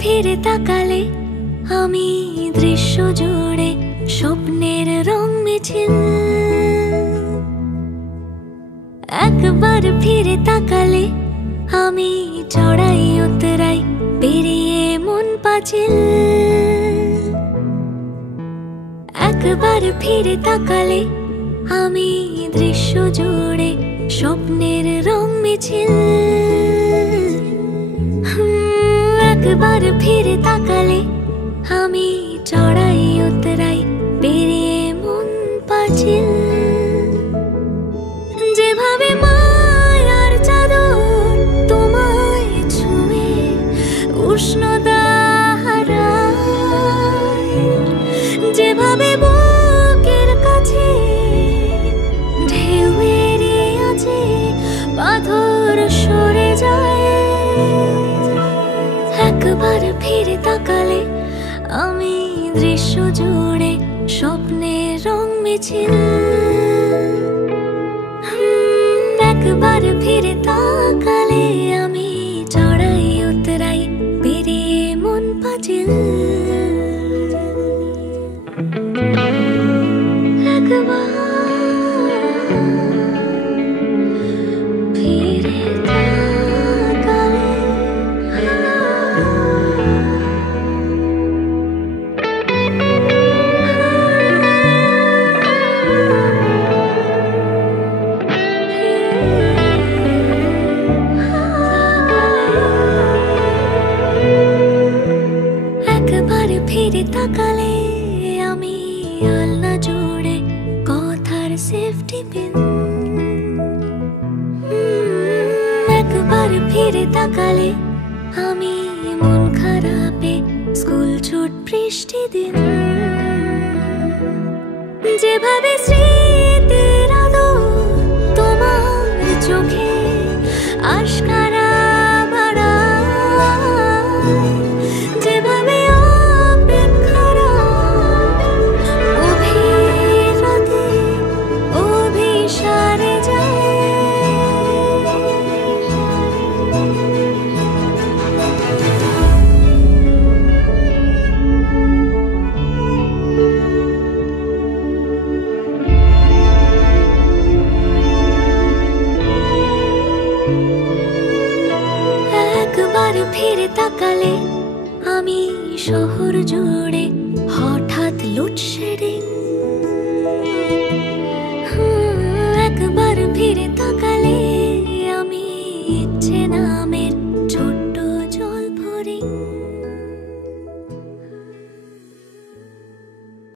ফিরে তাকালে আমি দৃশ্য জুড়ে স্বপ্নের রং মিছিল। একবার ফিরে তাকালে আমি চড়াই উতরাই পেরিয়ে মন পাঁচিল। একবার ফিরে তাকালে আমি দৃশ্য জুড়ে স্বপ্নের রং মিছিল। একবার ফিরে তাকালে আমি চড়াই উতরাই পেরিয়ে মন পাঁচিল। যেভাবে মায়ার চাদর তোমায় ছুঁয়ে উষ্ণতা হারায়, যেভাবে বুকের কাছে ঢেউ এড়িয়ে আছে পাথর সরে যায়। একবার ফিরে তাকালে আমি দৃশ্য জুড়ে স্বপ্নের রং মিছিল। একবার ফিরে তাকালে আমি চড়াই উতরাই পেরিয়ে মন পাঁচিল। একবার ফিরে তাকালে ফিরে তাকালে আমি আলনা জুড়ে কথার সেফটি পিন। একবার ফিরে তাকালে আমি মন খারাপে স্কুল ছুট বৃষ্টি দিন। যেভাবে স্মৃতির আলো তোমার চোখে আশকারা বাড়ায়, যেভাবে ফিরে তাকালে আমি শহর জুড়ে হঠাৎ লোডশেডিং। একবার ফিরে তাকালে আমি ইচ্ছে নামে